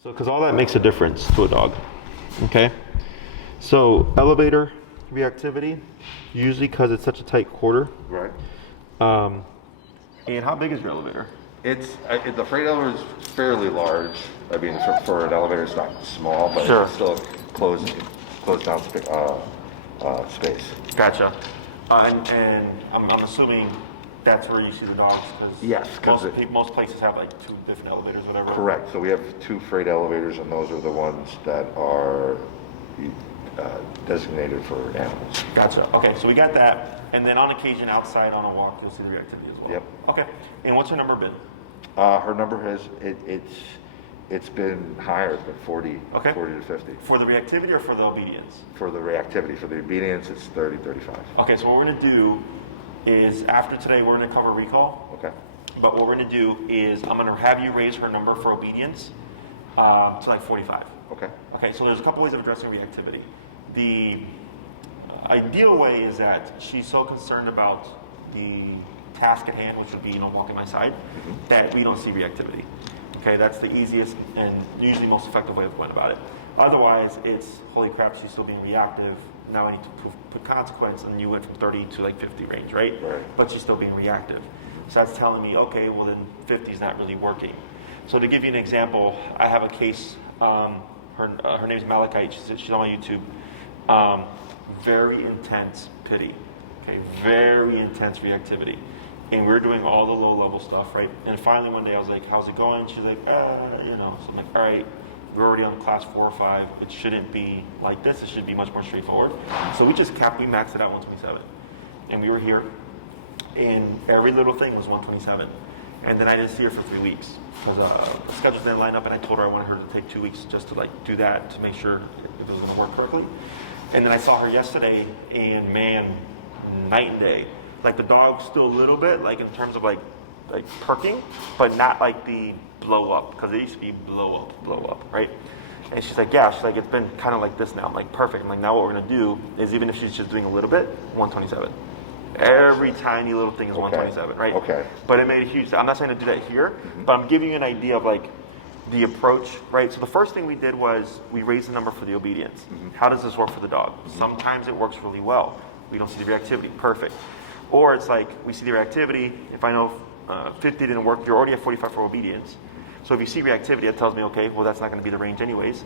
So, because all that makes a difference to a dog, okay? So, elevator reactivity, usually because it's such a tight quarter. Right. And how big is your elevator? The freight elevator is fairly large. I mean, for an elevator, it's not small, but Sure. it's still a closed down space. Gotcha. And I'm assuming that's where you see the dogs? Yes, because most places have like two different elevators, whatever. Correct. So we have two freight elevators, and those are the ones that are designated for animals. Gotcha. Okay, so we got that. And then on occasion, outside on a walk, you'll see the reactivity as well. Yep. Okay. And what's her number been? Her number has it's been higher. It's been 40, okay. 40 to 50. For the reactivity or for the obedience? For the reactivity. For the obedience, it's 30, 35. Okay, so what we're going to do is after today, we're going to cover recall. Okay. But what we're going to do is I'm going to have you raise her number for obedience to like 45. Okay. Okay, so there's a couple ways of addressing reactivity. The ideal way is that she's so concerned about the task at hand, which would be, walking my side, that we don't see reactivity. Okay, that's the easiest and usually most effective way of going about it. Otherwise, it's, holy crap, she's still being reactive. Now I need to put consequence, and you went from 30 to like 50 range, right? But she's still being reactive. So that's telling me, okay, well then 50 is not really working. So to give you an example, I have a case, her name is Malachite, she's on my YouTube. Very intense pity, okay, very intense reactivity. And we're doing all the low level stuff, right? And finally one day I was like, how's it going? She's like, So I'm like, all right, we're already on class 4 or 5. It shouldn't be like this. It should be much more straightforward. So we maxed it out 127. And we were here, and every little thing was 127. And then I didn't see her for 3 weeks because the schedules didn't line up, and I told her I wanted her to take 2 weeks just to like do that to make sure it was going to work correctly. And then I saw her yesterday, and man, night and day. Like the dog still a little bit, like in terms of like perking, but not like the blow up, because it used to be blow up, right? And she's like, yeah, she's like, it's been kind of like this now. I'm like, perfect. I'm like, now what we're gonna do is, even if she's just doing a little bit, 127. Every tiny little thing is 127, right? Okay. But it made a huge, I'm not saying to do that here, but I'm giving you an idea of like the approach, right? So the first thing we did was we raised the number for the obedience. How does this work for the dog? Sometimes it works really well. We don't see the reactivity, perfect. Or it's like, we see the reactivity, if I know 50 didn't work, you're already at 45 for obedience. So if you see reactivity, it tells me, okay, well that's not gonna be the range anyways.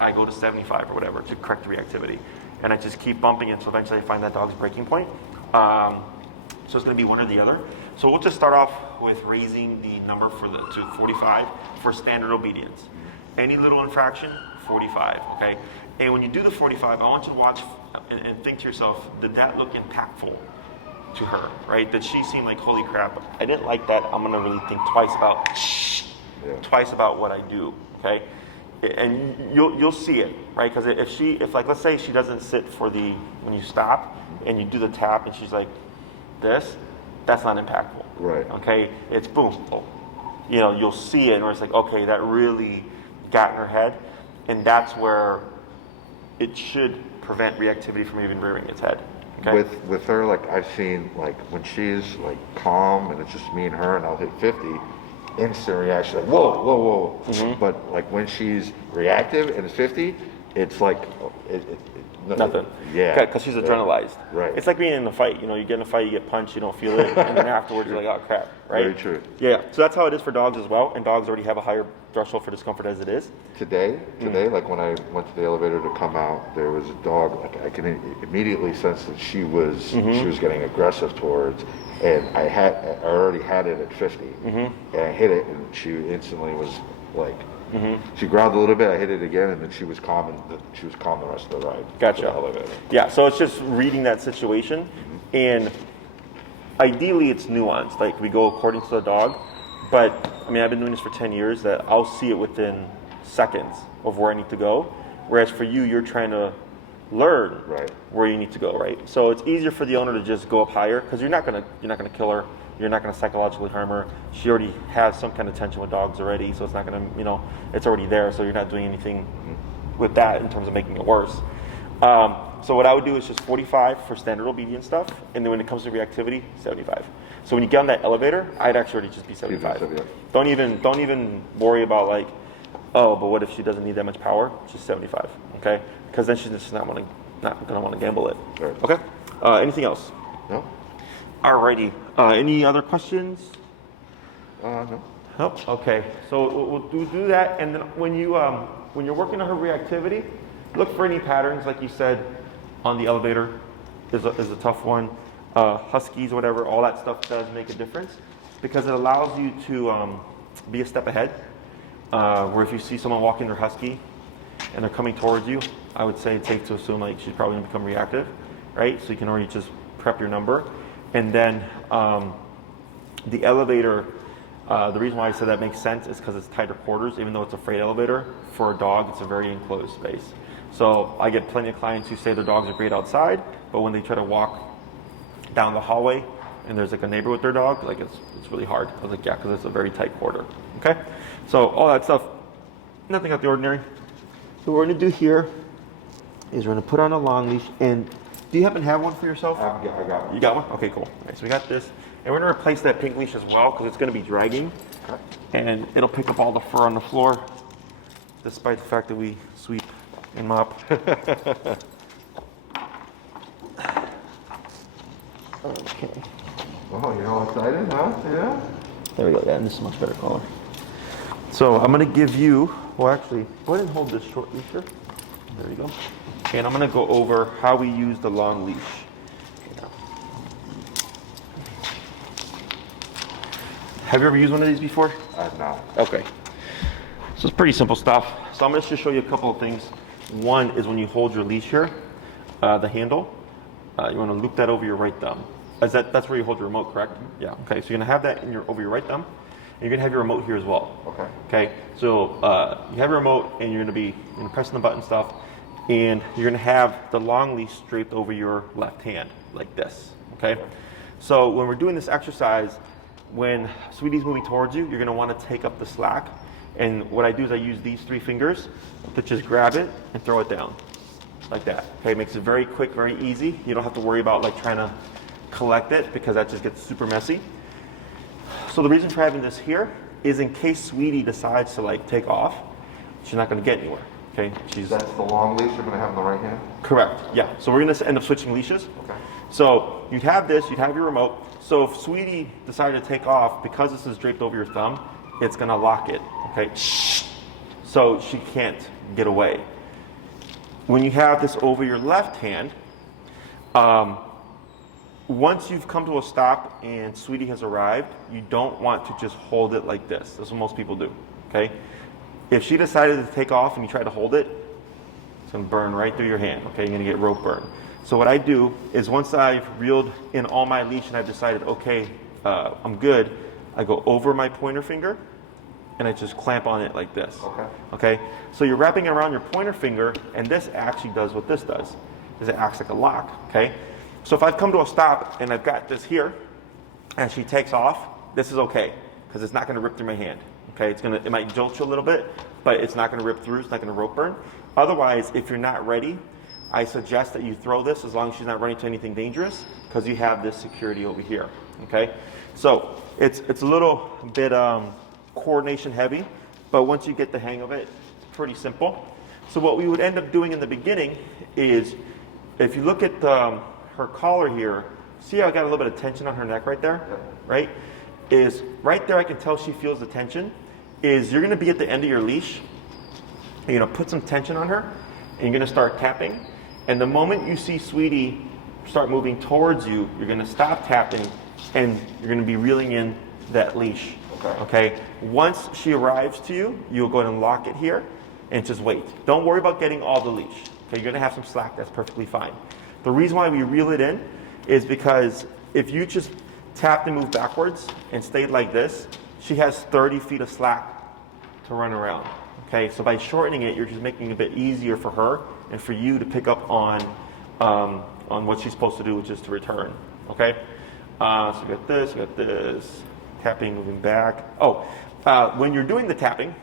I go to 75 or whatever to correct the reactivity. And I just keep bumping it, so eventually I find that dog's breaking point. So it's gonna be one or the other. So we'll just start off with raising the number to 45 for standard obedience. Any little infraction, 45, okay? And when you do the 45, I want you to watch and think to yourself, did that look impactful to her, right? Did she seem like, holy crap, I didn't like that, I'm gonna really think twice about what I do, okay? And you'll see it, right? Because if like, let's say she doesn't sit for when you stop and you do the tap and she's like this, that's not impactful. Right. Okay, it's boom. You'll see it, and it's like, okay, that really got in her head, and that's where it should prevent reactivity from even rearing its head. Okay? With her, like I've seen, like when she's like calm and it's just me and her, and I'll hit 50, instant reaction, like whoa. But like when she's reactive and it's 50, it's like nothing. Yeah. Because she's adrenalized. Right. It's like being in a fight. You get in a fight, you get punched, you don't feel it, and then afterwards you're like, oh crap, right? Very true. Yeah. So that's how it is for dogs as well, and dogs already have a higher threshold for discomfort as it is. Today, like when I went to the elevator to come out, there was a dog. Like I can immediately sense that she was getting aggressive towards, and I already had it at 50, and I hit it, and she instantly was like. She growled a little bit. I hit it again, and then she was calm. She was calm the rest of the ride. Gotcha. Yeah. So it's just reading that situation, and ideally it's nuanced. Like we go according to the dog, but I mean I've been doing this for 10 years. That I'll see it within seconds of where I need to go. Whereas for you, you're trying to learn where you need to go. Right. So it's easier for the owner to just go up higher because you're not gonna kill her. You're not going to psychologically harm her. She already has some kind of tension with dogs already, so it's not going to, it's already there, so you're not doing anything with that in terms of making it worse. So what I would do is just 45 for standard obedience stuff, and then when it comes to reactivity, 75. So when you get on that elevator, I'd actually already just be 75. Don't even worry about like oh, but what if she doesn't need that much power? She's 75, okay? Because then she's just not going to want to gamble it. Right. Okay? Anything else? No? Alrighty. Any other questions? No. Nope. Okay. So we'll do that, and then when you're working on her reactivity, look for any patterns, like you said, on the elevator is a tough one. Huskies, whatever, all that stuff does make a difference because it allows you to be a step ahead. Where if you see someone walking their husky and they're coming towards you, I would say it's safe to assume like she's probably going to become reactive, right? So you can already just prep your number. And then the elevator, the reason why I said that makes sense is because it's tighter quarters. Even though it's a freight elevator, for a dog, it's a very enclosed space. So I get plenty of clients who say their dogs are great outside, but when they try to walk down the hallway and there's like a neighbor with their dog, like it's really hard. I was like, yeah, because it's a very tight quarter. Okay, so all that stuff, nothing out of the ordinary. So what we're going to do here is we're going to put on a long leash. And do you happen to have one for yourself? I got one. You got one? Okay, cool. All right, so we got this. And we're going to replace that pink leash as well because it's going to be dragging. Okay. And it'll pick up all the fur on the floor, despite the fact that we sweep and mop. Okay. Oh, you're all excited, huh? Yeah? There we go. Yeah, and this is a much better color. So I'm going to give you, well actually, go ahead and hold this short leash here. There you go. And I'm going to go over how we use the long leash. Have you ever used one of these before? I've not. Okay. So it's pretty simple stuff. So I'm going to just show you a couple of things. One is when you hold your leash here, the handle, you want to loop that over your right thumb. That's where you hold your remote, correct? Yeah. Okay. So you're going to have that over your right thumb. And you're going to have your remote here as well. Okay. Okay. So you have your remote, and you're going to be pressing the button stuff, and you're going to have the long leash draped over your left hand like this. Okay. So when we're doing this exercise, when Sweetie's moving towards you, you're going to want to take up the slack. And what I do is I use these 3 fingers to just grab it and throw it down like that. Okay, it makes it very quick, very easy. You don't have to worry about like trying to collect it because that just gets super messy. So the reason for having this here is in case Sweetie decides to like take off, she's not going to get anywhere. Okay, That's the long leash you're going to have in the right hand? Correct. Yeah. So we're going to end up switching leashes. Okay. So you'd have this, you'd have your remote. So if Sweetie decided to take off, because this is draped over your thumb, it's going to lock it. Okay. So she can't get away. When you have this over your left hand, once you've come to a stop and Sweetie has arrived, you don't want to just hold it like this. That's what most people do. Okay. If she decided to take off and you try to hold it, it's going to burn right through your hand. Okay, you're going to get rope burn. So what I do is once I've reeled in all my leash and I've decided, okay, I'm good, I go over my pointer finger and I just clamp on it like this. Okay. Okay. So you're wrapping it around your pointer finger, and this actually does what this does, is it acts like a lock. Okay. So if I've come to a stop and I've got this here, and she takes off, this is okay because it's not going to rip through my hand. Okay, it might jolt you a little bit, but it's not going to rip through. It's not going to rope burn. Otherwise, if you're not ready, I suggest that you throw this as long as she's not running to anything dangerous, because you have this security over here. Okay, so it's a little bit coordination heavy, but once you get the hang of it, it's pretty simple. So what we would end up doing in the beginning is, if you look at her collar here, see how I got a little bit of tension on her neck right there, right? Is right there I can tell she feels the tension. Is you're going to be at the end of your leash, you're going to put some tension on her, and you're going to start tapping. And the moment you see Sweetie start moving towards you, you're going to stop tapping, and you're going to be reeling in that leash. Okay. Once she arrives to you, you'll go ahead and lock it here, and just wait. Don't worry about getting all the leash. Okay, you're going to have some slack. That's perfectly fine. The reason why we reel it in is because if you just tapped and moved backwards and stayed like this, she has 30 feet of slack to run around. Okay, so by shortening it, you're just making it a bit easier for her and for you to pick up on what she's supposed to do, which is to return. Okay, so we got this, tapping, moving back. When you're doing the tapping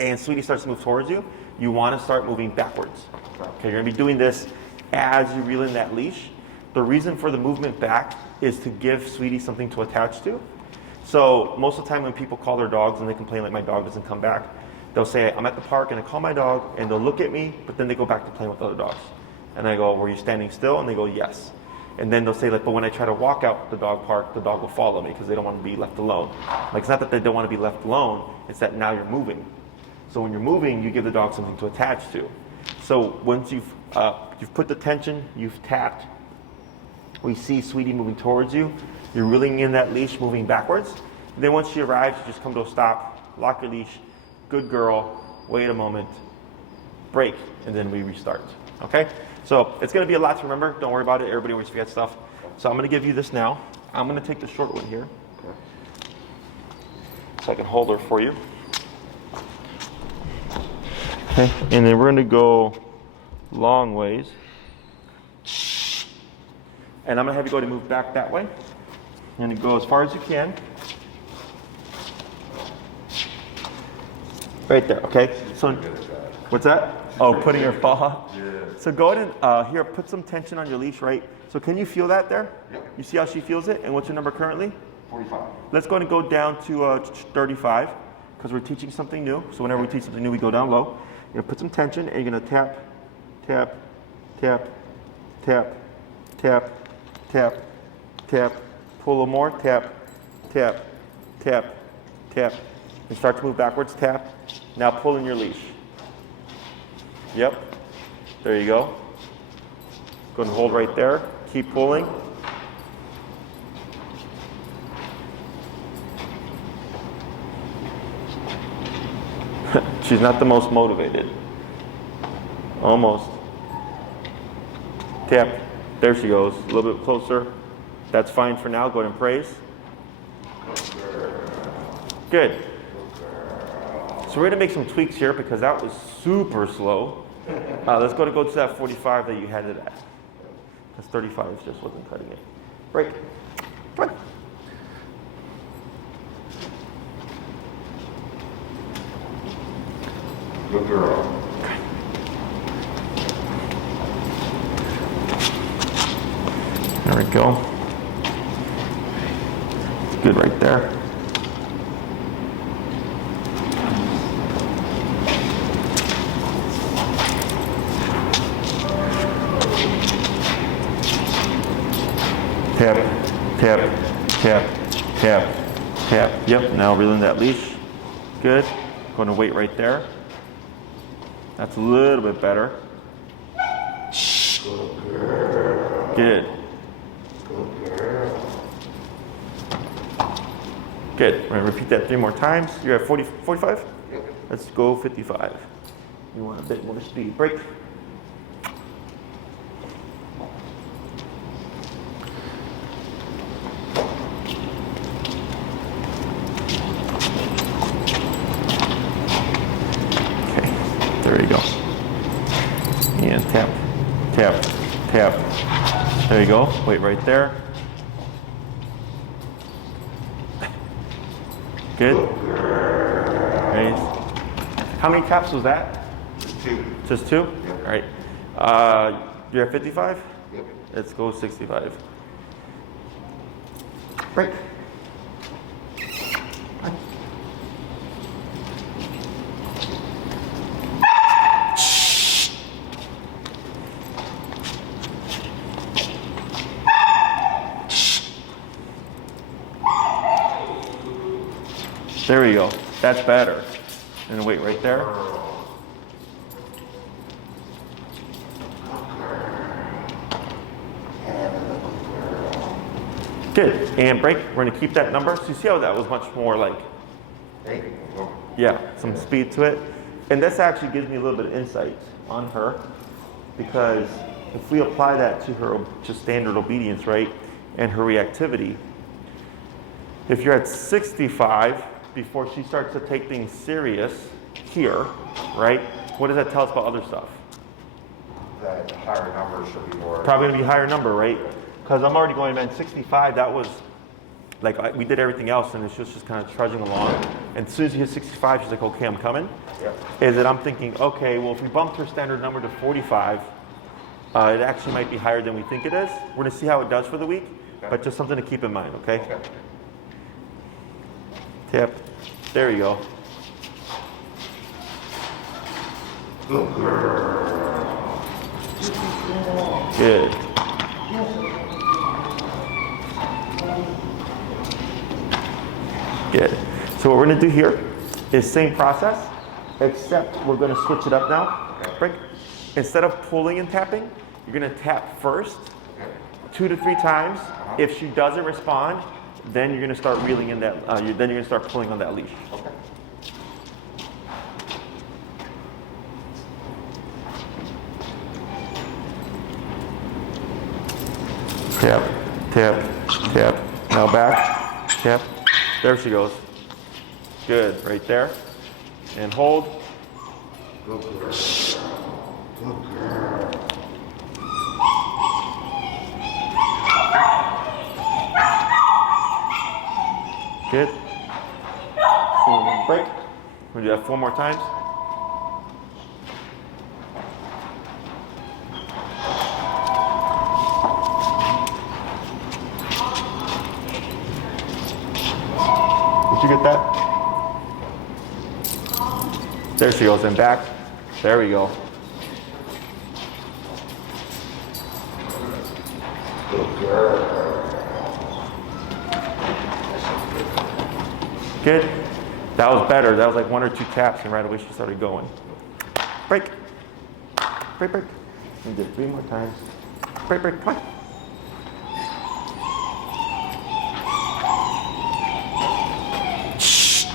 and Sweetie starts to move towards you, you want to start moving backwards. Okay, you're going to be doing this as you reel in that leash. The reason for the movement back is to give Sweetie something to attach to. So most of the time when people call their dogs and they complain like my dog doesn't come back, They'll say, I'm at the park and I call my dog, and they'll look at me, but then they go back to playing with other dogs. And I go, were you standing still? And they go, yes. And then they'll say, like, but when I try to walk out the dog park, the dog will follow me because they don't want to be left alone. Like, it's not that they don't want to be left alone, it's that now you're moving. So when you're moving, you give the dog something to attach to. So once you've put the tension, you've tapped, we see Sweetie moving towards you, you're reeling in that leash, moving backwards. And then once she arrives, you just come to a stop, lock your leash, good girl, wait a moment, break, and then we restart, okay? So it's gonna be a lot to remember, don't worry about it, everybody always forgets stuff. So I'm gonna give you this now. I'm gonna take the short one here. Okay. So I can hold her for you. Okay, and then we're gonna go long ways. And I'm gonna have you go to move back that way. And go as far as you can. Right there, okay? So, what's that? Oh, putting your paw? Yeah. So go ahead and, here, put some tension on your leash, right? So can you feel that there? Yep. You see how she feels it? And what's your number currently? 45. Let's go ahead and go down to 35, because we're teaching something new. So whenever we teach something new, we go down low. You're gonna put some tension, and you're gonna tap, tap, tap, tap, tap, tap, tap, pull a little more, tap, tap, tap, tap, and start to move backwards, tap. Now pull in your leash. Yep, there you go. Go and hold right there, keep pulling. She's not the most motivated. Almost. Tap. There she goes. A little bit closer. That's fine for now. Go ahead and praise. Good. So we're going to make some tweaks here because that was super slow. Let's go to that 45 that you had it at. Because 35 just wasn't cutting it. Break. Come on. Good girl. There we go. Good right there. Tap, tap, tap, tap, tap. Yep, now reel in that leash. Good. Going to wait right there. That's a little bit better. Good. Good. We're going to repeat that 3 more times. You're at 45? Let's go 55. You want a bit more speed. Break. Okay. There you go. And tap, tap, tap. There you go. Wait right there. Good. Nice. How many taps was that? Just 2. Just 2? Yep. All right. You're at 55? Yep. Let's go 65. Break. There we go. That's better. And wait right there. Good. And break. We're going to keep that number. So you see how that was much more like, yeah, some speed to it. And this actually gives me a little bit of insight on her, because if we apply that to her just standard obedience, right, and her reactivity, if you're at 65, before she starts to take things serious here, right? What does that tell us about other stuff? That higher number should be more. Probably gonna be a higher number, right? Because I'm already going, man, 65, that was, like, we did everything else and it's just kind of trudging along. And as soon as you hit 65, she's like, okay, I'm coming. Yep. Is that I'm thinking, okay, well, if we bumped her standard number to 45, it actually might be higher than we think it is. We're gonna see how it does for the week, but just something to keep in mind, okay? Okay. Tap. There you go. Good girl. Good. Good. So what we're going to do here is same process, except we're going to switch it up now. Break. Instead of pulling and tapping, you're going to tap first, 2 to 3 times. If she doesn't respond, then you're going to start reeling in that. Then you're going to start pulling on that leash. Okay. Tap, tap, tap. Now back, tap. There she goes. Good, right there. And hold. Good girl. Good girl. Good. Break. We'll do that 4 more times. Did you get that? There she goes, and back. There we go. Good girl. Good. That was better. That was like 1 or 2 taps, and right away she started going. Break. Break, break. We did 3 more times. Break, break. Come on. Shh.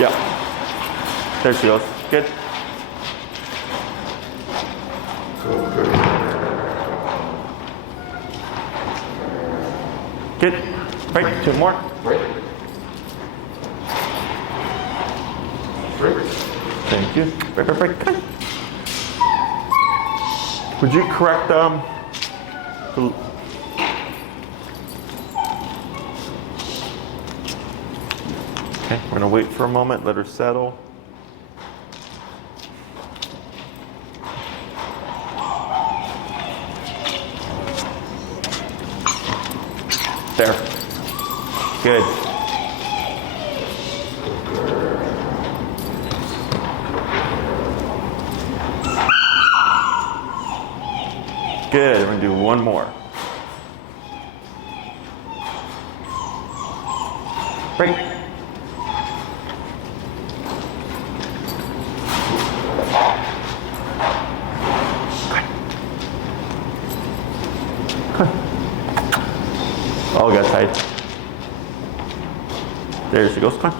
Yeah. There she goes. Good. Good. Right. 2 more. Break. Break. Thank you. Break, break, break. Come on. Would you correct the Okay, we're gonna wait for a moment, let her settle. There. Good. Good. We're gonna do 1 more. Break. Oh, got tight. There she goes. Come on.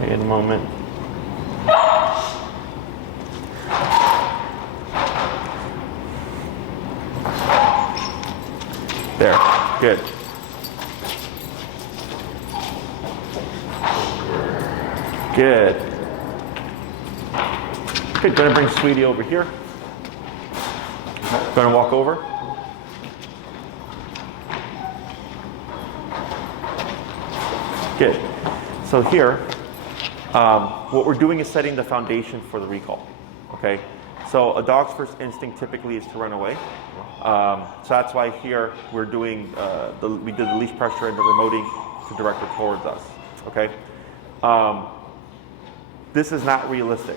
Wait a moment. There. Good. Good. Good. Gonna bring Sweetie over here. Gonna walk over. Good. So here, what we're doing is setting the foundation for the recall. Okay. So a dog's first instinct typically is to run away. So that's why here we're doing we did the leash pressure and the remoting to direct her towards us. Okay. This is not realistic.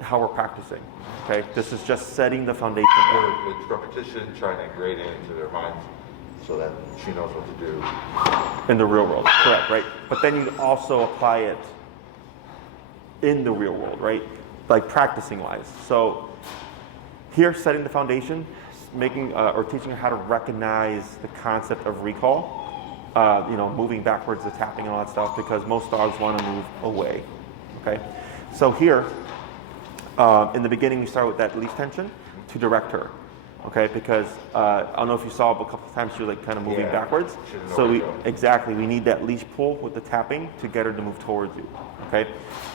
How we're practicing. Okay, this is just setting the foundation. It's repetition, trying to ingrain it into their minds so that she knows what to do. In the real world, correct, right? But then you also apply it in the real world, right? Like practicing wise. So here, setting the foundation, making or teaching her how to recognize the concept of recall. Moving backwards, the tapping and all that stuff, because most dogs want to move away. Okay, so here. In the beginning, we start with that leash tension to direct her, okay? Because I don't know if you saw, but a couple of times she was like kind of moving backwards. So we need that leash pull with the tapping to get her to move towards you, okay?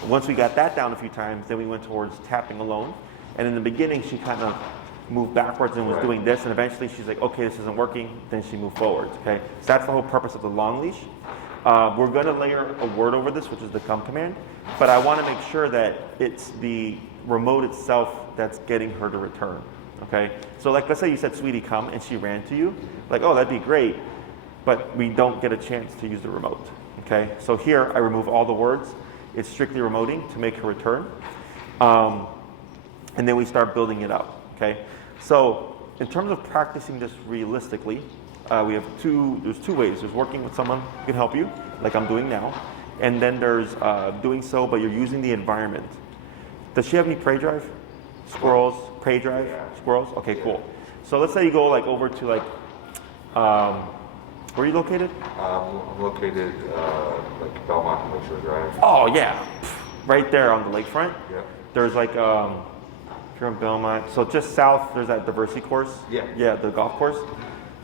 Once we got that down a few times, then we went towards tapping alone. And in the beginning, she kind of moved backwards and was doing this, and eventually she's like, okay, this isn't working. Then she moved forwards, okay? So that's the whole purpose of the long leash. We're going to layer a word over this, which is the come command, but I want to make sure that it's the remote itself that's getting her to return. Okay, so like let's say you said "Sweetie, come," and she ran to you, like, oh, that'd be great, but we don't get a chance to use the remote. Okay, so here I remove all the words. It's strictly remoting to make her return, and then we start building it up. Okay, so in terms of practicing this realistically, we have there's two ways. There's working with someone who can help you, like I'm doing now, and then there's doing so, but you're using the environment. Does she have any prey drive? Squirrels, prey drive, squirrels? Okay, cool. So let's say you go like over to like, where are you located? I'm located like Belmont Commercial Drive. Oh yeah, right there on the lakefront. Yeah. There's like, if you're in Belmont, so just south, there's that diversity course. Yeah. Yeah, the golf course.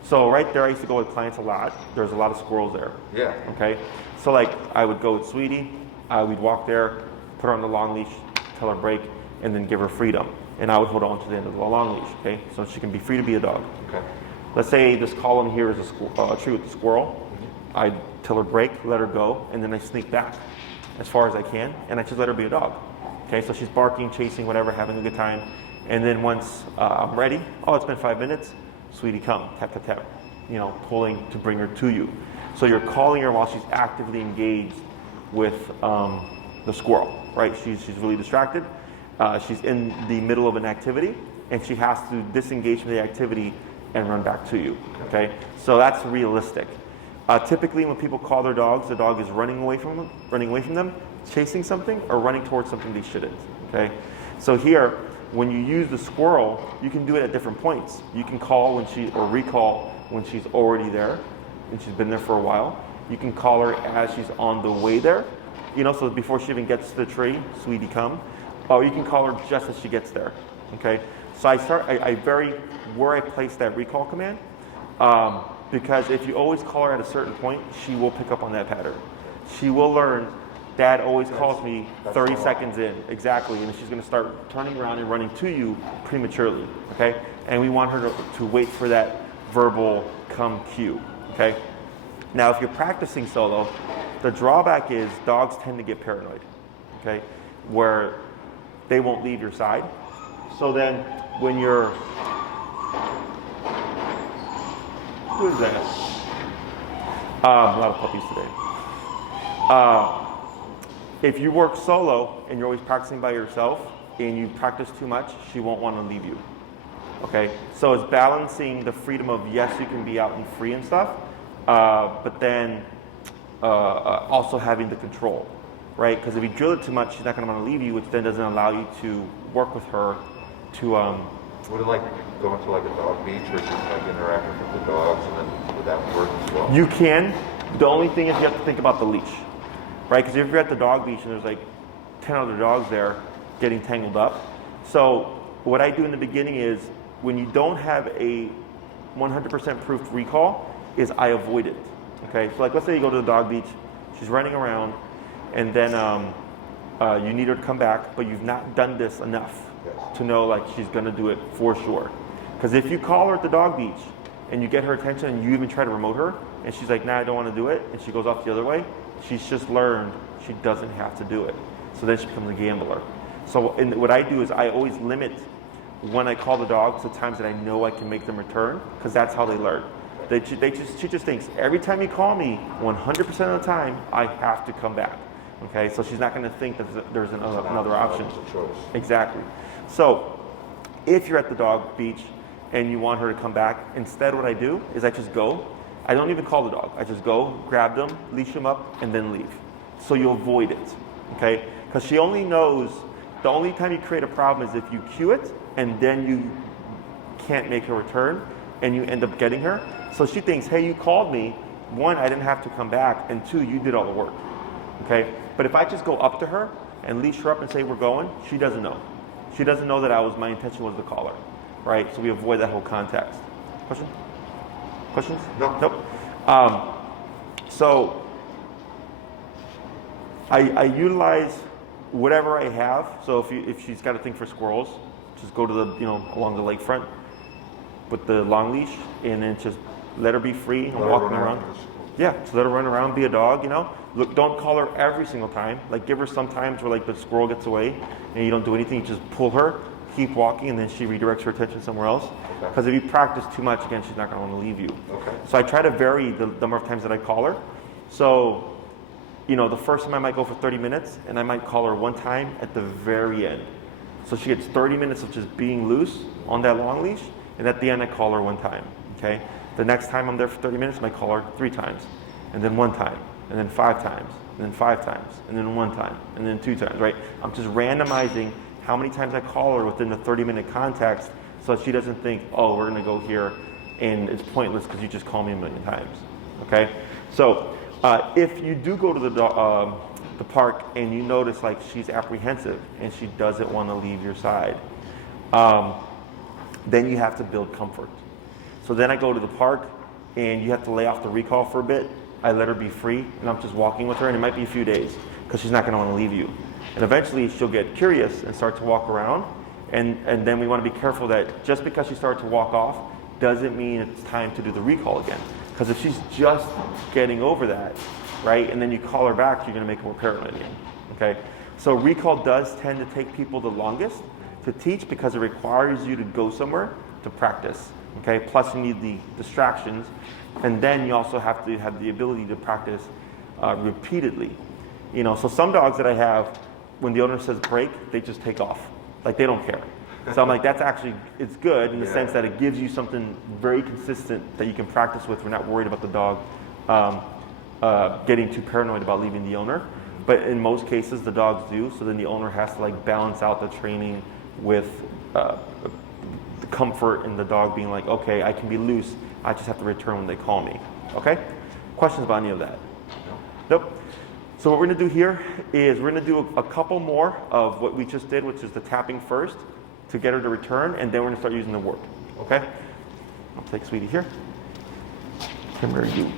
So right there, I used to go with clients a lot. There's a lot of squirrels there. Yeah. Okay. So like, I would go with Sweetie. We'd walk there, put her on the long leash, tell her break, and then give her freedom. And I would hold on to the end of the long leash. Okay. So she can be free to be a dog. Okay. Let's say this column here is a tree with a squirrel. I tell her break, let her go, and then I sneak back as far as I can, and I just let her be a dog. Okay, so she's barking, chasing, whatever, having a good time. And then once I'm ready, oh, it's been 5 minutes, Sweetie, come, tap, tap, tap, pulling to bring her to you. So you're calling her while she's actively engaged with the squirrel, right? She's really distracted. She's in the middle of an activity, and she has to disengage from the activity and run back to you, okay? So that's realistic. Typically, when people call their dogs, the dog is running away from them, chasing something, or running towards something they shouldn't, okay? So here, when you use the squirrel, you can do it at different points. You can call or recall when she's already there, and she's been there for a while. You can call her as she's on the way there, so before she even gets to the tree, Sweetie, come. Or you can call her just as she gets there, okay? So I vary where I place that recall command, because if you always call her at a certain point, she will pick up on that pattern. She will learn, Dad always calls me 30 seconds in, exactly, and she's gonna start turning around and running to you prematurely, okay? And we want her to wait for that verbal come cue, okay? Now, if you're practicing solo, the drawback is dogs tend to get paranoid, okay? Where they won't leave your side. So then when you're, who is that? A lot of puppies today. If you work solo and you're always practicing by yourself and you practice too much, she won't want to leave you. Okay, so it's balancing the freedom of, yes, you can be out and free and stuff, but then also having the control, right? Because if you drill it too much, she's not going to want to leave you, which then doesn't allow you to work with her to... Would it like go into like a dog beach where she's like interacting with the dogs, and then would that work as well? You can. The only thing is you have to think about the leash, right? Because if you're at the dog beach and there's like 10 other dogs there getting tangled up. So what I do in the beginning is, when you don't have a 100% proof recall, is I avoid it, okay? So like, let's say you go to the dog beach, she's running around, and then you need her to come back, but you've not done this enough to know like she's gonna do it for sure. Because if you call her at the dog beach and you get her attention and you even try to remote her, and she's like, nah, I don't wanna do it, and she goes off the other way, she's just learned she doesn't have to do it. So then she becomes a gambler. So what I do is I always limit when I call the dogs the times that I know I can make them return, because that's how they learn. She just thinks, every time you call me, 100% of the time, I have to come back. Okay, so she's not going to think that there's another option. Exactly. So if you're at the dog beach and you want her to come back, instead what I do is I just go. I don't even call the dog. I just go, grab them, leash them up, and then leave. So you avoid it, okay? Because she only knows, the only time you create a problem is if you cue it and then you can't make her return and you end up getting her. So she thinks, hey, you called me. One, I didn't have to come back, and two, you did all the work, okay? But if I just go up to her and leash her up and say we're going, she doesn't know. She doesn't know that my intention was to call her, right? So we avoid that whole context. Question? Questions? No. Nope. So I utilize whatever I have. So if she's got a thing for squirrels, just go to the along the lakefront with the long leash, and then just let her be free and walking around. Yeah, so let her run around, be a dog, you know. Look, don't call her every single time. Like, give her some times where like the squirrel gets away and you don't do anything. You just pull her, keep walking, and then she redirects her attention somewhere else. Because if you practice too much, again, she's not going to want to leave you. Okay. So I try to vary the number of times that I call her. So, you know, the first time I might go for 30 minutes, and I might call her one time at the very end. So she gets 30 minutes of just being loose on that long leash, and at the end I call her one time, okay? The next time I'm there for 30 minutes, I might call her 3 times, and then 1 time, and then 5 times, and then 5 times, and then 1 time, and then 2 times, right? I'm just randomizing how many times I call her within the 30-minute context so that she doesn't think, oh, we're gonna go here, and it's pointless because you just call me a million times, okay? So if you do go to the park and you notice like she's apprehensive and she doesn't want to leave your side, then you have to build comfort. So then I go to the park and you have to lay off the recall for a bit. I let her be free and I'm just walking with her, and it might be a few days because she's not going to want to leave you. And eventually she'll get curious and start to walk around, and then we want to be careful that just because she started to walk off doesn't mean it's time to do the recall again. Because if she's just getting over that, right, and then you call her back, you're going to make her more paranoid again, okay? So recall does tend to take people the longest to teach because it requires you to go somewhere to practice, okay? Plus you need the distractions, and then you also have to have the ability to practice repeatedly. You know, so some dogs that I have, when the owner says break, they just take off. Like, they don't care. So I'm like, that's actually, it's good in the sense that it gives you something very consistent that you can practice with. We're not worried about the dog getting too paranoid about leaving the owner. But in most cases, the dogs do. So then the owner has to like balance out the training with the comfort and the dog being like, okay, I can be loose. I just have to return when they call me. Okay? Questions about any of that? Nope. So what we're going to do here is we're going to do a couple more of what we just did, which is the tapping first, to get her to return, and then we're going to start using the word. Okay? I'll take Sweetie here. Come here, you.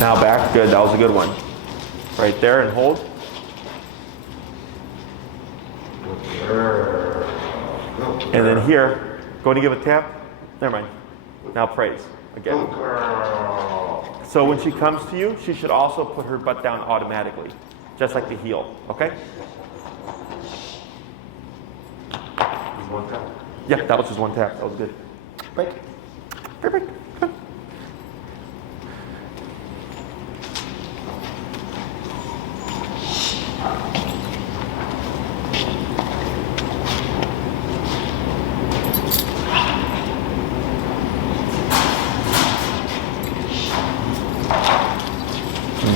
Now back, good, that was a good one. Right there and hold. And then here, going to give a tap. Never mind. Now praise again. So when she comes to you, she should also put her butt down automatically, just like the heel. Okay? Just 1 tap. Yeah, that was just 1 tap. That was good. Break. Perfect.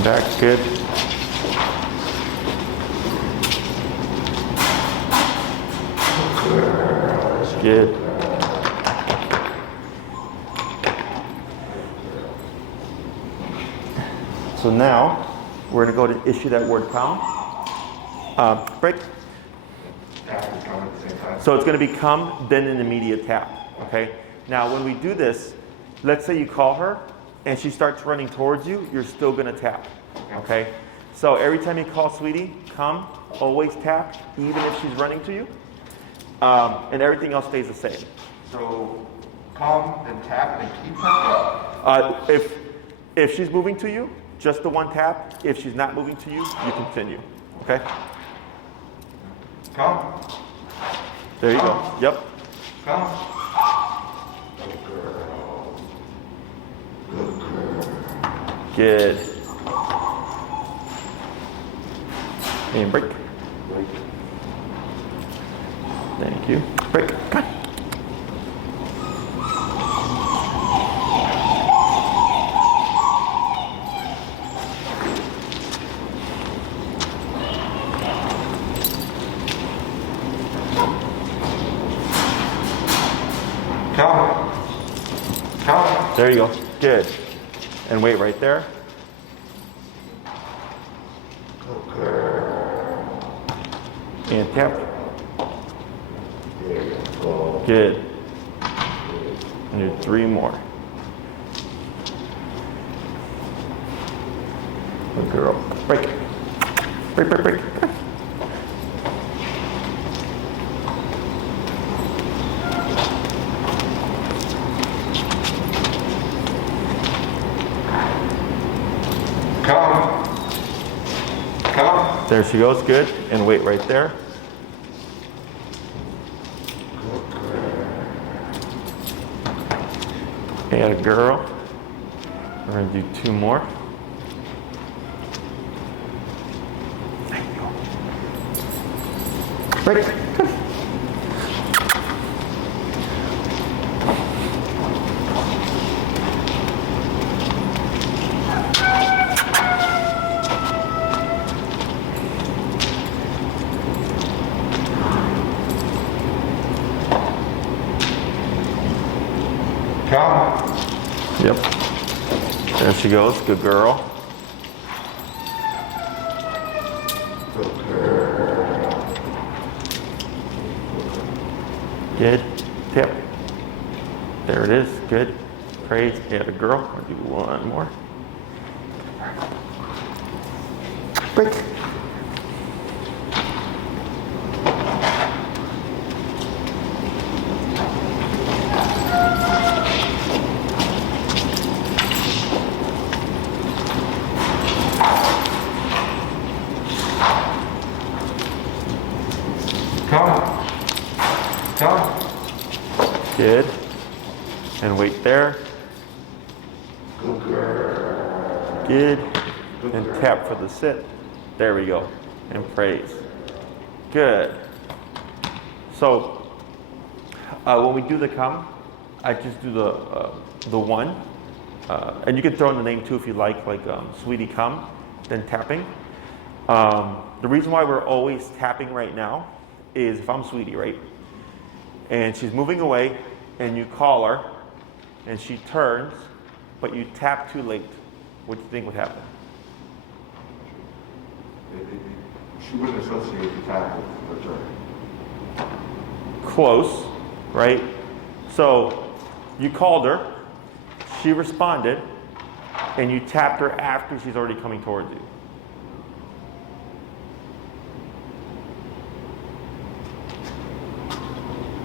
Back, good. Good. So now we're going to go to issue that word come. Break. So it's going to be come, then an immediate tap. Okay. Now when we do this, let's say you call her and she starts running towards you, you're still going to tap, okay? So every time you call Sweetie, come, always tap, even if she's running to you, and everything else stays the same. So come and tap and keep tapping? If she's moving to you, just the 1 tap. If she's not moving to you, you continue, okay? Come. There you go, yep. Come. Good girl. Good girl. Good. And break. Break. Thank you. Break. Come on. Come. Come. There you go. Good. And wait right there. Good girl. And tap. There you go. Good. And do 3 more. Good girl. Break. Break, break, break. Come. Come. There she goes, good. And wait right there. And a girl. We're gonna do 2 more. There you go. Break. Good. Come. Yep. There she goes. Good girl. Good girl. Good. Tip. There it is. Good. Praise. Yeah, the girl. I'll do 1 more. Break. Come. Come. Good. And wait there. Good girl. Good. And tap for the sit. There we go. And praise. Good. So when we do the come, I just do the 1. And you can throw in the name too if you like Sweetie Come, then tapping. The reason why we're always tapping right now is if I'm Sweetie, right? And she's moving away and you call her and she turns, but you tap too late. What do you think would happen? She wouldn't associate the tap with return. Close, right? So you called her, she responded, and you tapped her after she's already coming towards you.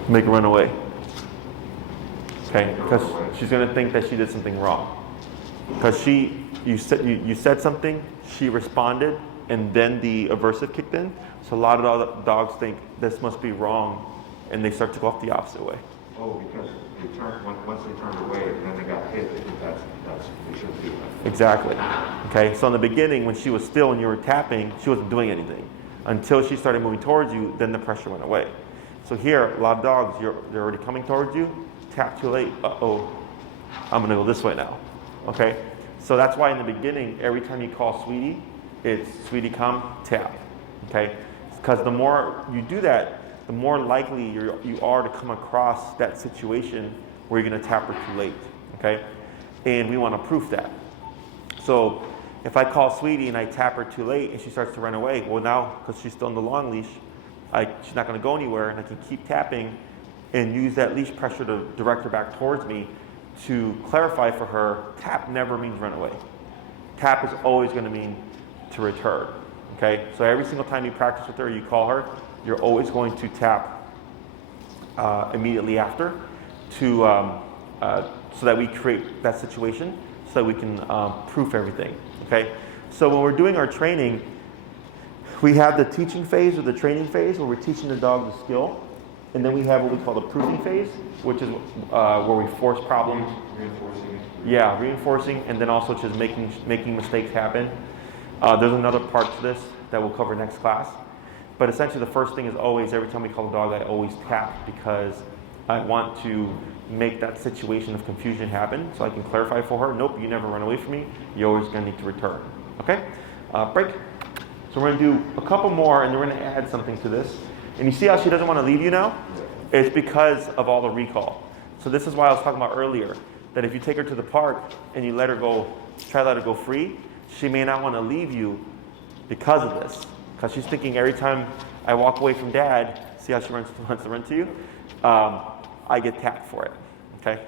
Make her run away. Okay, because she's going to think that she did something wrong. Because you said something, she responded, and then the aversive kicked in. So a lot of dogs think this must be wrong, and they start to go off the opposite way. Oh, because they once they turned away and then they got hit, they think that's they shouldn't do that. Exactly. Okay, so in the beginning, when she was still and you were tapping, she wasn't doing anything. Until she started moving towards you, then the pressure went away. So here, a lot of dogs, they're already coming towards you, tap too late, uh-oh, I'm gonna go this way now, okay? So that's why in the beginning, every time you call Sweetie, it's Sweetie come, tap, okay? Because the more you do that, the more likely you are to come across that situation where you're gonna tap her too late, okay? And we wanna proof that. So if I call Sweetie and I tap her too late and she starts to run away, well now, because she's still on the long leash, she's not going to go anywhere, and I can keep tapping and use that leash pressure to direct her back towards me to clarify for her, tap never means run away. Tap is always going to mean to return, okay? So every single time you practice with her, you call her, you're always going to tap immediately after so that we create that situation so that we can proof everything, okay? So when we're doing our training, we have the teaching phase or the training phase where we're teaching the dog the skill. And then we have what we call the proofing phase, which is where we force problems. Reinforcing. Yeah, reinforcing, and then also just making mistakes happen. There's another part to this that we'll cover next class. But essentially the first thing is always, every time we call a dog, I always tap because I want to make that situation of confusion happen so I can clarify for her, nope, you never run away from me, you're always going to need to return. Okay? Break. So we're going to do a couple more, and we're going to add something to this. And you see how she doesn't want to leave you now? It's because of all the recall. So this is why I was talking about earlier, that if you take her to the park and you let her go, try to let her go free, she may not want to leave you because of this. Because she's thinking every time I walk away from dad, see how she wants to run to you? I get tapped for it. Okay?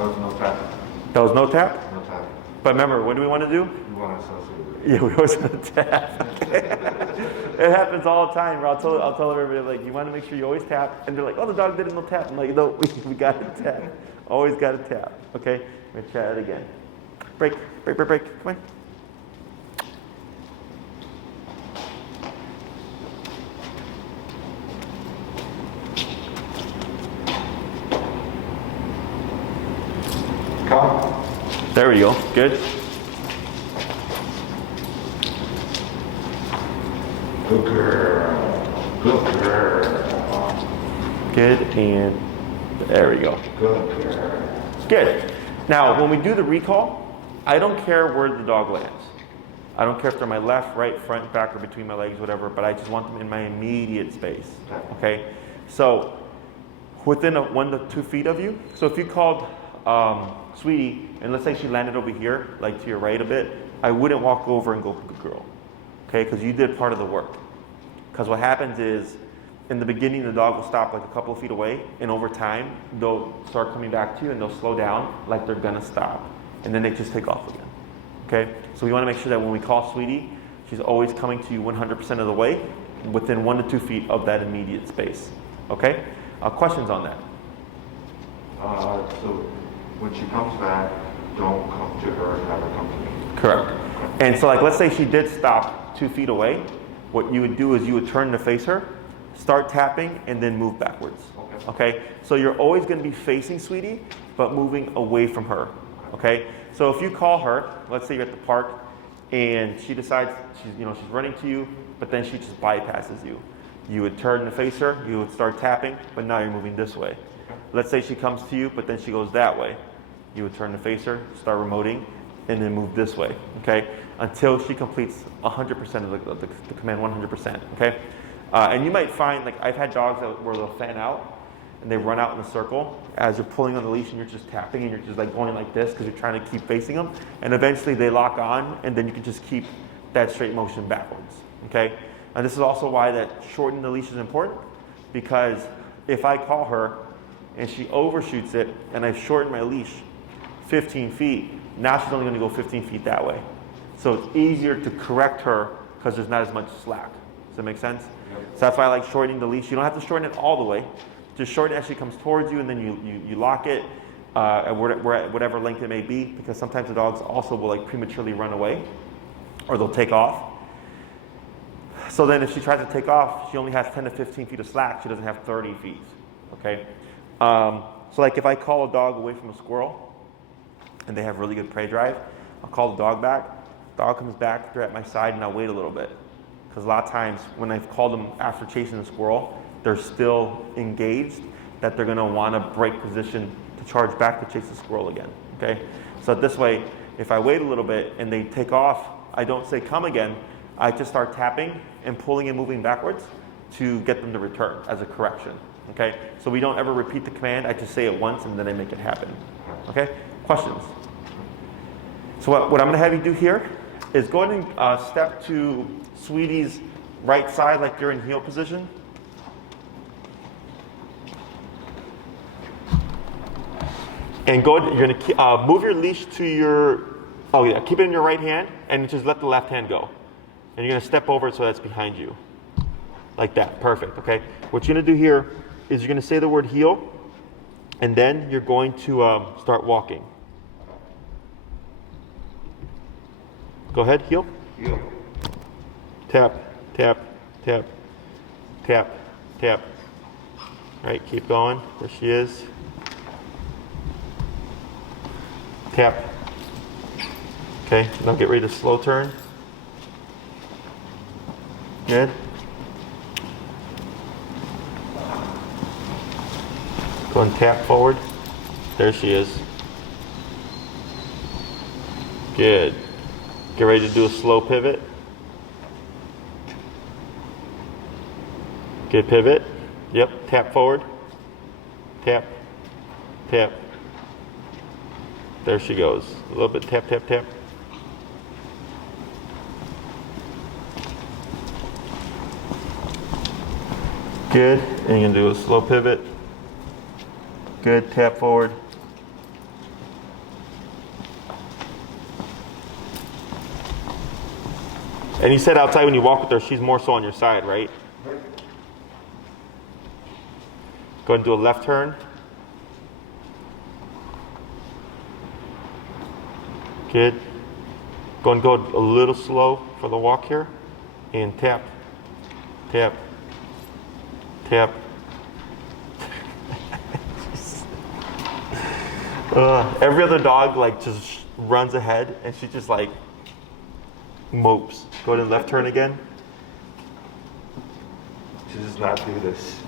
That was no tap. That was no tap? No tap. But remember, what do we want to do? You want to associate it. Yeah, we always want to tap. It happens all the time. I'll tell everybody, like, you want to make sure you always tap. And they're like, oh, the dog didn't no tap. I'm like, no, we got to tap. Always got to tap. Okay? We're going to try it again. Break, break, break, break. Come on. Come. There we go. Good. Good girl. Good girl. Good, and there we go. Good girl. Good. Now, when we do the recall, I don't care where the dog lands. I don't care if they're my left, right, front, back, or between my legs, whatever, but I just want them in my immediate space. Okay? So, within 1 to 2 feet of you. So if you called Sweetie, and let's say she landed over here, like to your right a bit, I wouldn't walk over and go, good girl. Okay? Because you did part of the work. Because what happens is, in the beginning, the dog will stop like a couple of feet away, and over time, they'll start coming back to you, and they'll slow down like they're gonna stop. And then they just take off again. Okay? So we wanna make sure that when we call Sweetie, she's always coming to you 100% of the way, within 1 to 2 feet of that immediate space. Okay? Questions on that? So when she comes back, don't come to her and have her come to me. Correct. And so like, let's say she did stop 2 feet away. What you would do is you would turn to face her, start tapping, and then move backwards. Okay? So you're always going to be facing Sweetie, but moving away from her. Okay? So if you call her, let's say you're at the park, and she decides she's running to you, but then she just bypasses you. You would turn to face her, you would start tapping, but now you're moving this way. Let's say she comes to you, but then she goes that way. You would turn to face her, start remoting, and then move this way, okay? Until she completes 100% of the command, 100%, okay? And you might find, like I've had dogs where they'll fan out, and they run out in a circle as you're pulling on the leash and you're just tapping and you're just like going like this because you're trying to keep facing them. And eventually they lock on, and then you can just keep that straight motion backwards, okay? And this is also why that shortening the leash is important, because if I call her and she overshoots it and I've shortened my leash 15 feet, now she's only going to go 15 feet that way. So it's easier to correct her because there's not as much slack. Does that make sense? Yep. So that's why I like shortening the leash. You don't have to shorten it all the way. Just shorten it as she comes towards you, and then you lock it at whatever length it may be, because sometimes the dogs also will like prematurely run away or they'll take off. So then if she tries to take off, she only has 10 to 15 feet of slack. She doesn't have 30 feet, okay? So like if I call a dog away from a squirrel and they have really good prey drive, I'll call the dog back. Dog comes back, they're at my side, and I'll wait a little bit. Because a lot of times when I've called them after chasing the squirrel, they're still engaged, that they're gonna wanna break position to charge back to chase the squirrel again, okay? So this way, if I wait a little bit and they take off, I don't say come again, I just start tapping and pulling and moving backwards to get them to return as a correction, okay? So we don't ever repeat the command, I just say it once and then I make it happen, okay? Questions? So what I'm gonna have you do here is go ahead and step to Sweetie's right side like you're in heel position. And go ahead, you're gonna move your leash to your, keep it in your right hand and just let the left hand go. And you're gonna step over it so that's behind you. Like that, perfect, okay? What you're gonna do here is you're gonna say the word heel, and then you're going to start walking. Go ahead, heel. Heel. Tap, tap, tap, tap, tap. All right, keep going, there she is. Tap. Okay, now get ready to slow turn. Good. Go and tap forward. There she is. Good. Get ready to do a slow pivot. Good pivot. Yep, tap forward. Tap. Tap. There she goes. A little bit tap, tap, tap. Good. And you're going to do a slow pivot. Good. Tap forward. And you said outside when you walk with her, she's more so on your side, right? Go and do a left turn. Good. Go and go a little slow for the walk here. And tap, tap, tap. Every other dog like just runs ahead, and she just like mopes. Go to left turn again. She does not do this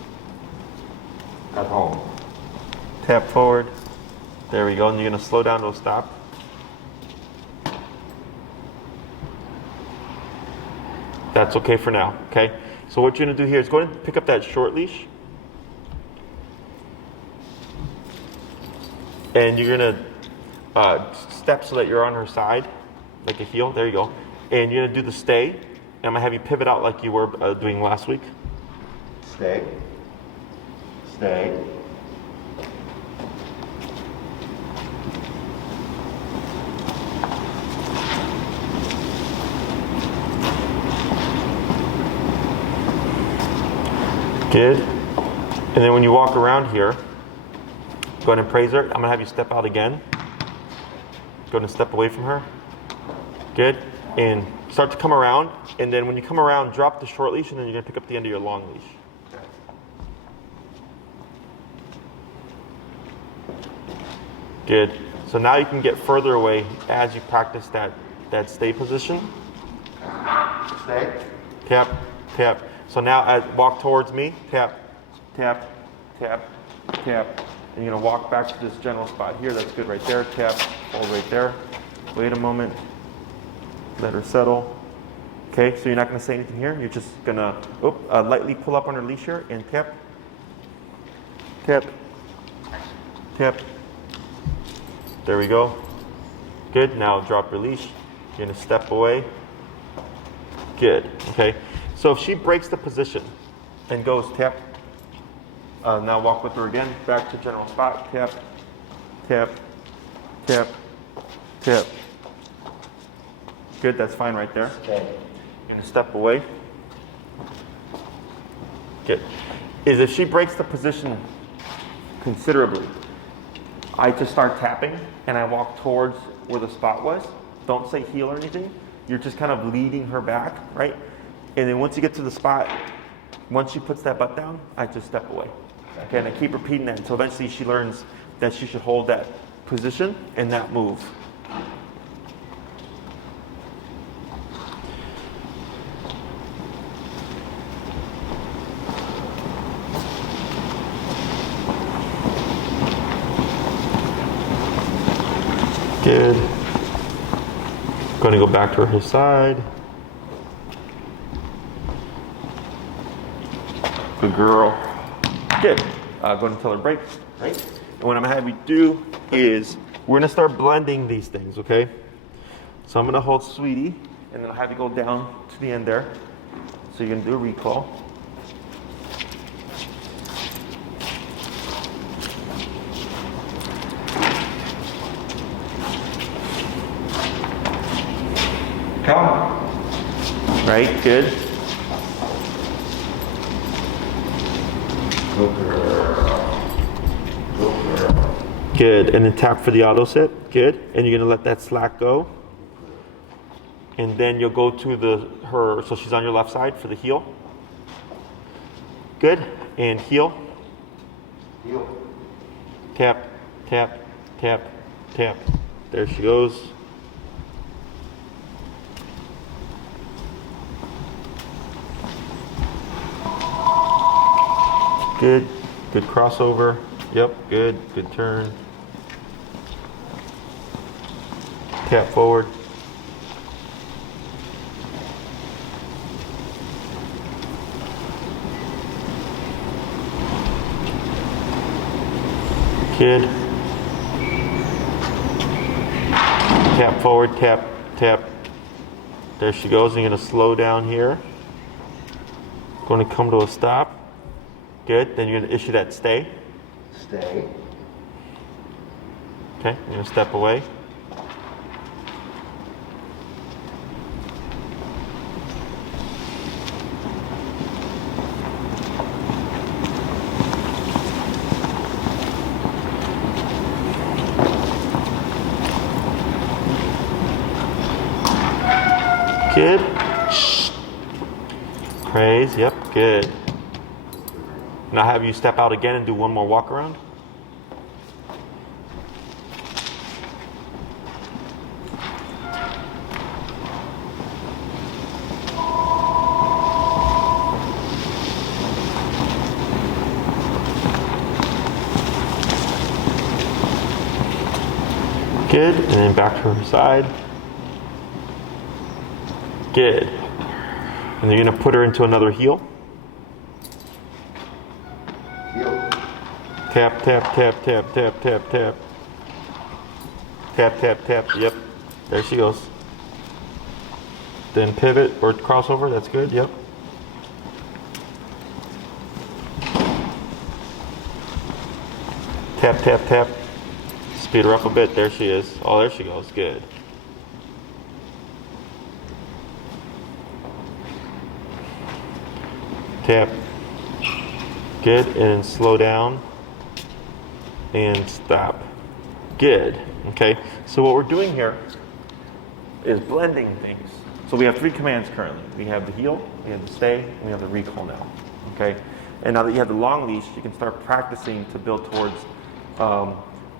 at home. Tap forward. There we go. And you're gonna slow down to a stop. That's okay for now. Okay. So what you're gonna do here is go ahead and pick up that short leash. And you're gonna step so that you're on her side, like a heel. There you go. And you're gonna do the stay. And I'm gonna have you pivot out like you were doing last week. Stay. Stay. Good. And then when you walk around here, go ahead and praise her. I'm gonna have you step out again. Go ahead and step away from her. Good. And start to come around. And then when you come around, drop the short leash, and then you're gonna pick up the end of your long leash. Good. So now you can get further away as you practice that stay position. Stay. Tap, tap. So now as walk towards me, tap, tap, tap, tap. And you're gonna walk back to this general spot here. That's good right there. Tap, hold right there. Wait a moment. Let her settle. Okay, so you're not gonna say anything here. You're just gonna lightly pull up on her leash here and tap, tap, tap. There we go. Good. Now drop your leash. You're gonna step away. Good. Okay. So if she breaks the position and goes tap, now walk with her again, back to general spot, tap, tap, tap, tap. Good, that's fine right there. Okay. You're gonna step away. Good. Is if she breaks the position considerably, I just start tapping and I walk towards where the spot was. Don't say heel or anything. You're just kind of leading her back, right? And then once you get to the spot, once she puts that butt down, I just step away. Okay, and I keep repeating that until eventually she learns that she should hold that position and that move. Good. Going to go back to her side. Good girl. Good. Go ahead and tell her break. Right? And what I'm gonna have you do is we're gonna start blending these things, okay? So I'm gonna hold Sweetie, and then I'll have you go down to the end there. So you're gonna do a recall. Come. Right, good. Good girl. Good girl. Good, and then tap for the auto sit, good. And you're gonna let that slack go. And then you'll go to her, so she's on your left side for the heel. Good, and heel. Heel. Tap, tap, tap, tap. There she goes. Good, good crossover. Yep, good, good turn. Tap forward. Kid. Tap forward, tap, tap. There she goes. You're gonna slow down here. Going to come to a stop. Good. Then you're gonna issue that stay. Stay. Okay. You're gonna step away. Good. Praise. Yep. Good. Now have you step out again and do one more walk around. Good, and then back to her side. Good. And you're gonna put her into another heel. Heel. Tap, tap, tap, tap, tap, tap, tap. Tap, tap, tap, yep. There she goes. Then pivot or crossover, that's good, yep. Tap, tap, tap. Speed her up a bit. There she is. Oh, there she goes. Good. Tap. Good. And slow down. And stop. Good. Okay. So what we're doing here is blending things. So we have 3 commands currently. We have the heel, we have the stay, and we have the recall now. Okay. And now that you have the long leash, you can start practicing to build towards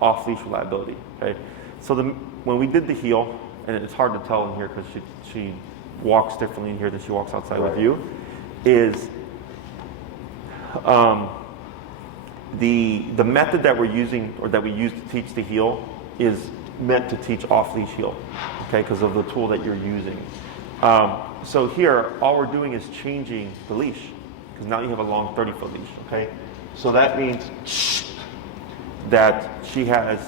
off-leash reliability, okay? So when we did the heel, and it's hard to tell in here because she walks differently in here than she walks outside with you, is the method that we're using, or that we use to teach the heel, is meant to teach off-leash heel, okay, because of the tool that you're using. So here, all we're doing is changing the leash, because now you have a long 30-foot leash, okay? So that means that she has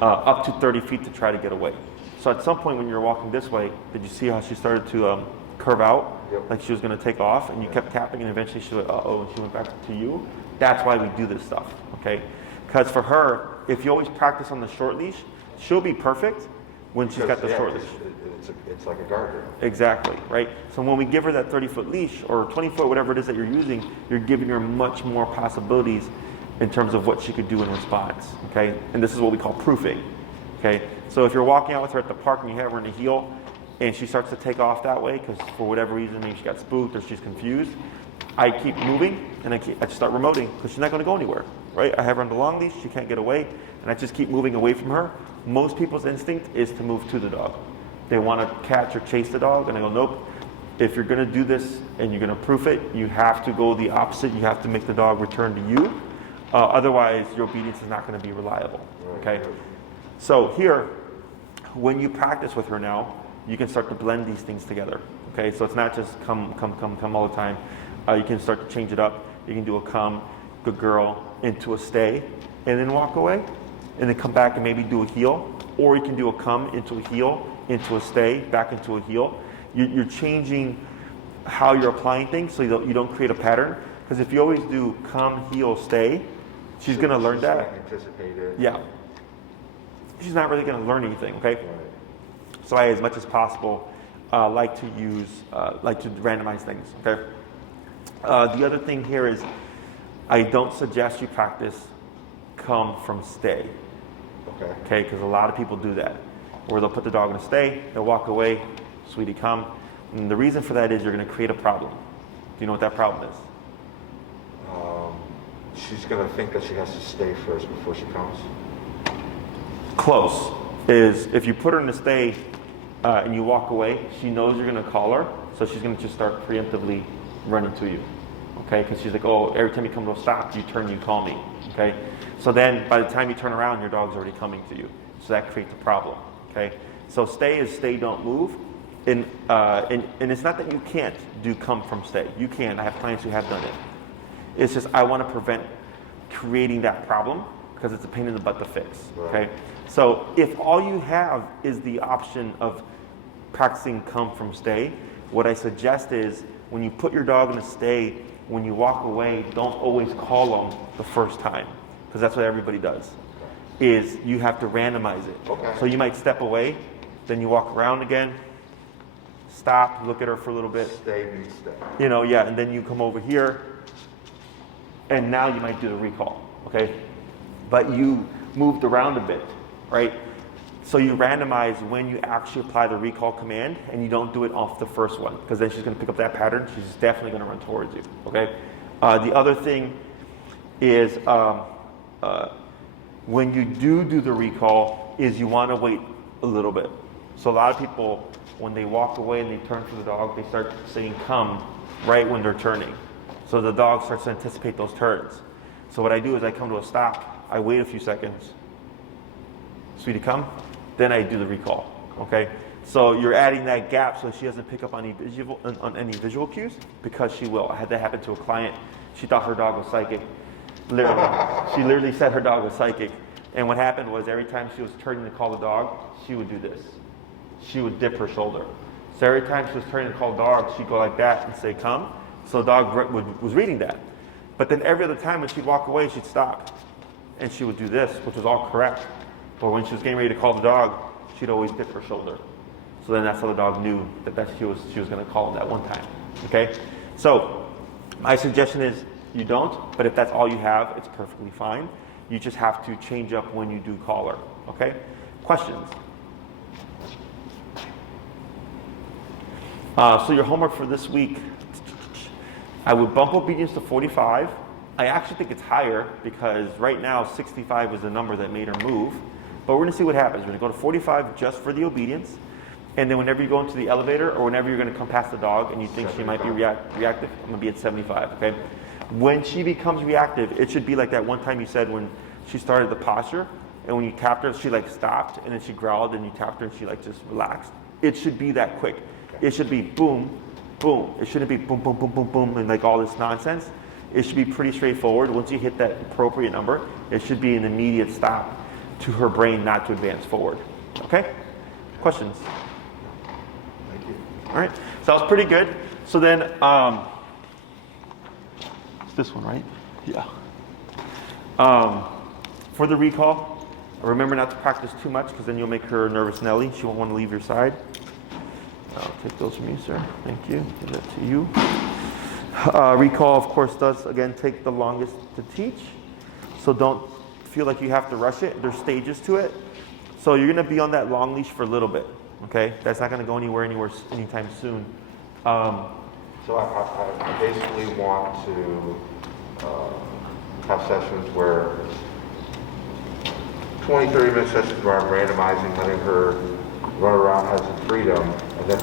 up to 30 feet to try to get away. So at some point when you're walking this way, did you see how she started to curve out? Yep. Like she was going to take off, and you kept tapping, and eventually she went, uh-oh, and she went back to you. That's why we do this stuff, okay? Because for her, if you always practice on the short leash, she'll be perfect when she's got the short leash. It's like a guardrail. Exactly, right? So when we give her that 30-foot leash, or 20-foot, whatever it is that you're using, you're giving her much more possibilities in terms of what she could do in response, okay? And this is what we call proofing, okay? So if you're walking out with her at the park and you have her in a heel and she starts to take off that way because for whatever reason, maybe she got spooked or she's confused, I keep moving and I just start remoting because she's not gonna go anywhere, right? I have her on the long leash, she can't get away, and I just keep moving away from her. Most people's instinct is to move to the dog. They wanna catch or chase the dog, and I go, nope. If you're gonna do this and you're gonna proof it, you have to go the opposite. You have to make the dog return to you. Otherwise, your obedience is not going to be reliable, okay? So here, when you practice with her now, you can start to blend these things together, okay? So it's not just come all the time. You can start to change it up. You can do a come, good girl, into a stay, and then walk away, and then come back and maybe do a heel, or you can do a come, into a heel, into a stay, back into a heel. You're changing how you're applying things so you don't create a pattern, because if you always do come, heel, stay, she's going to learn that. Anticipate it. Yeah. She's not really going to learn anything, okay? Right. So I, as much as possible, like to randomize things, okay? The other thing here is I don't suggest you practice come from stay, okay? Because a lot of people do that, where they'll put the dog in a stay, they'll walk away, sweetie, come. And the reason for that is you're going to create a problem. Do you know what that problem is? She's going to think that she has to stay first before she comes? Close. Is if you put her in a stay and you walk away, she knows you're going to call her, so she's going to just start preemptively running to you, okay? Because she's like, oh, every time you come to a stop, you turn, you call me, okay? So then by the time you turn around, your dog's already coming to you. So that creates a problem, okay? So stay is stay, don't move. And it's not that you can't do come from stay. You can. I have clients who have done it. It's just I want to prevent creating that problem because it's a pain in the butt to fix, okay? So if all you have is the option of practicing come from stay, what I suggest is when you put your dog in a stay, when you walk away, don't always call them the first time, because that's what everybody does, is you have to randomize it. Okay. So you might step away, then you walk around again, stop, look at her for a little bit. Stay means stay. You know, yeah, and then you come over here, and now you might do the recall, okay? But you moved around a bit, right? So you randomize when you actually apply the recall command, and you don't do it off the first one, because then she's going to pick up that pattern. She's definitely going to run towards you. Okay. The other thing is when you do the recall, is you want to wait a little bit. So a lot of people, when they walk away and they turn for the dog, they start saying "come" right when they're turning. So the dog starts to anticipate those turns. So what I do is I come to a stop. I wait a few seconds. Sweetie, come. Then I do the recall. Okay. So you're adding that gap so she doesn't pick up on any visual cues, because she will. I had that happen to a client. She thought her dog was psychic. Literally, she literally said her dog was psychic. And what happened was every time she was turning to call the dog, she would do this. She would dip her shoulder. So every time she was turning to call the dog, she'd go like that and say, "come." So the dog was reading that. But then every other time when she'd walk away, she'd stop. And she would do this, which was all correct. But when she was getting ready to call the dog, she'd always dip her shoulder. So then that's how the dog knew that she was going to call him that one time. Okay? So my suggestion is you don't, but if that's all you have, it's perfectly fine. You just have to change up when you do call her. Okay? Questions? So your homework for this week, I would bump obedience to 45. I actually think it's higher, because right now 65 is the number that made her move. But we're going to see what happens. We're going to go to 45 just for the obedience. And then whenever you go into the elevator, or whenever you're going to come past the dog and you think she might be reactive, I'm going to be at 75, okay? When she becomes reactive, it should be like that one time you said when she started the posture, and when you tapped her, she like stopped, and then she growled, and you tapped her, and she like just relaxed. It should be that quick. It should be boom, boom. It shouldn't be boom, boom, boom, boom, boom, and like all this nonsense. It should be pretty straightforward. Once you hit that appropriate number, it should be an immediate stop to her brain not to advance forward. Okay? Questions? Thank you. All right. So that was pretty good. So then, it's this one, right? Yeah. For the recall, remember not to practice too much, because then you'll make her nervous Nelly. She won't want to leave your side. I'll take those from you, sir. Thank you. Give that to you. Recall, of course, does, again, take the longest to teach. So don't feel like you have to rush it. There's stages to it. So you're going to be on that long leash for a little bit, okay? That's not going to go anywhere anytime soon. So I basically want to have sessions where 20, 30-minute sessions where I'm randomizing, letting her run around, have some freedom, and then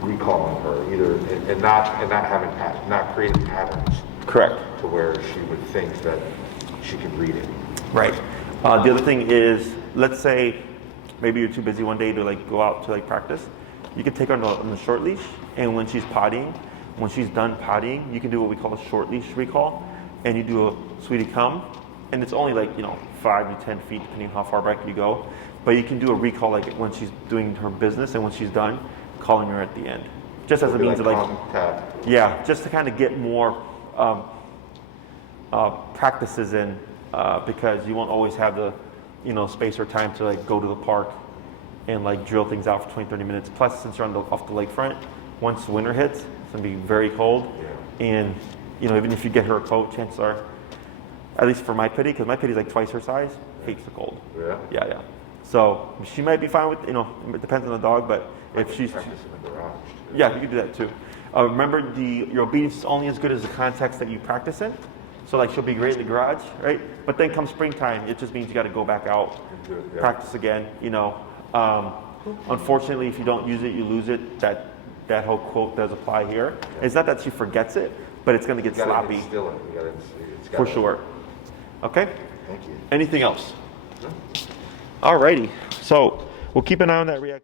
recalling her, either and not having not creating patterns. Correct. To where she would think that she could read it. Right. The other thing is, let's say maybe you're too busy one day to like go out to like practice. You can take her on the short leash, and when she's pottying, when she's done pottying, you can do what we call a short leash recall, and you do a sweetie come, and it's only like 5 to 10 feet depending on how far back you go. But you can do a recall like when she's doing her business, and when she's done, calling her at the end, just as a means of like, yeah, just to kind of get more practices in, because you won't always have the space or time to like go to the park and like drill things out for 20-30 minutes. Plus, since you're off the lakefront, once winter hits, it's gonna be very cold, and even if you get her a coat, chances are, at least for my pitty, because my pitty's like twice her size, hates the cold. Yeah. So she might be fine with, it depends on the dog, but if she's, practice in the garage. yeah, you can do that too. Remember, your obedience is only as good as the context that you practice in. So like she'll be great in the garage, right? But then come springtime, it just means you got to go back out, practice again. Unfortunately, if you don't use it, you lose it. That whole quote does apply here. It's not that she forgets it, but it's going to get sloppy. For sure. Okay. Thank you. Anything else? Alrighty. So we'll keep an eye on that reactivity.